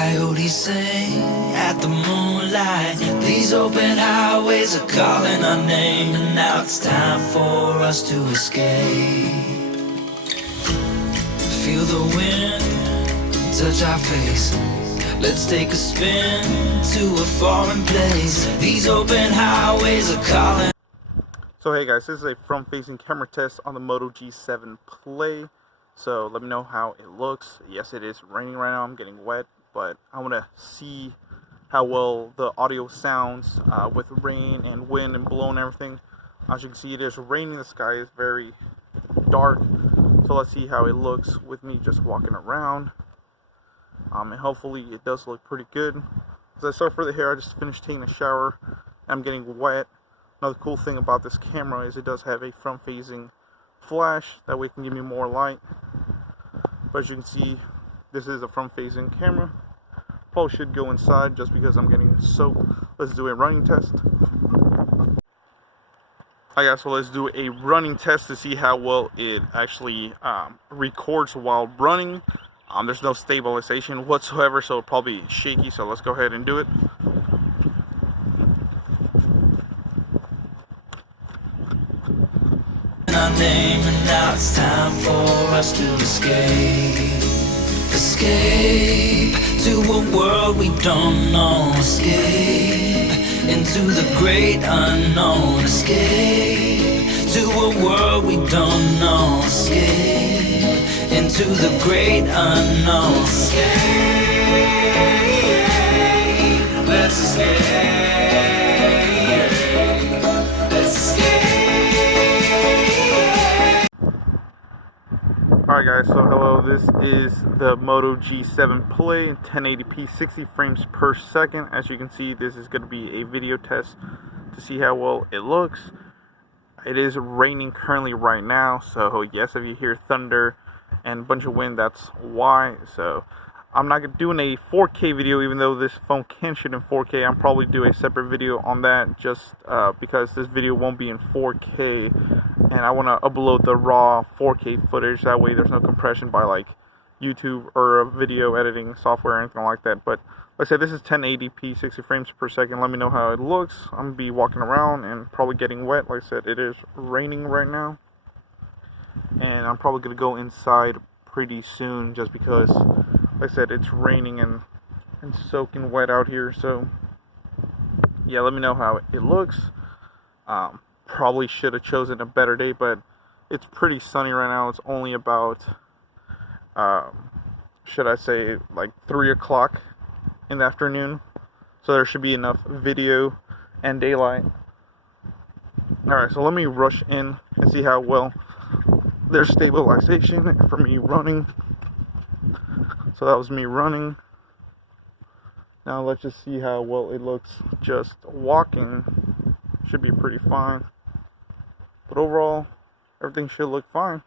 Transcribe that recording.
coyotes sing at the moonlight. These open highways are calling our name, and now it's time for us to escape. Feel the wind touch our face. Let's take a spin to a foreign place. These open highways are calling. So hey guys, this is a front-facing camera test on the Moto G7 Play. So let me know how it looks. Yes, it is raining right now. I'm getting wet, but I want to see how well the audio sounds with rain and wind and blow and everything. As you can see, it is raining. The sky is very dark. So let's see how it looks with me just walking around. And hopefully it does look pretty good. As I start for the hair, I just finished taking a shower. I'm getting wet. Another cool thing about this camera is it does have a front-facing flash. That way it can give me more light. But as you can see, this is a front-facing camera. Probably should go inside just because I'm getting soaked. Let's do a running test. Alright guys, so let's do a running test to see how well it actually records while running. There's no stabilization whatsoever, so it'll probably be shaky. So let's go ahead and do it. Our name, and now it's time for us to escape. Escape to a world we don't know. Escape into the great unknown. Escape to a world we don't know. Escape into the great unknown. Escape, let's escape. Alright guys, so hello, this is the Moto G7 Play in 1080p 60 frames per second. As you can see, this is going to be a video test to see how well it looks. It is raining currently right now, so yes, if you hear thunder and a bunch of wind, that's why. So I'm not doing a 4K video, even though this phone can shoot in 4K. I'll probably do a separate video on that just because this video won't be in 4K. And I want to upload the raw 4K footage. That way there's no compression by like YouTube or a video editing software or anything like that. But like I said, this is 1080p 60 frames per second. Let me know how it looks. I'm going to be walking around and probably getting wet. Like I said, it is raining right now. And I'm probably going to go inside pretty soon just because, like I said, it's raining and soaking wet out here. So yeah, let me know how it looks. Probably should have chosen a better day, but it's pretty sunny right now. It's only about should I say like 3 o'clock in the afternoon, so there should be enough video and daylight. Alright, so let me rush in and see how well there's stabilization for me running. So that was me running. Now let's just see how well it looks just walking. Should be pretty fine. But overall, everything should look fine.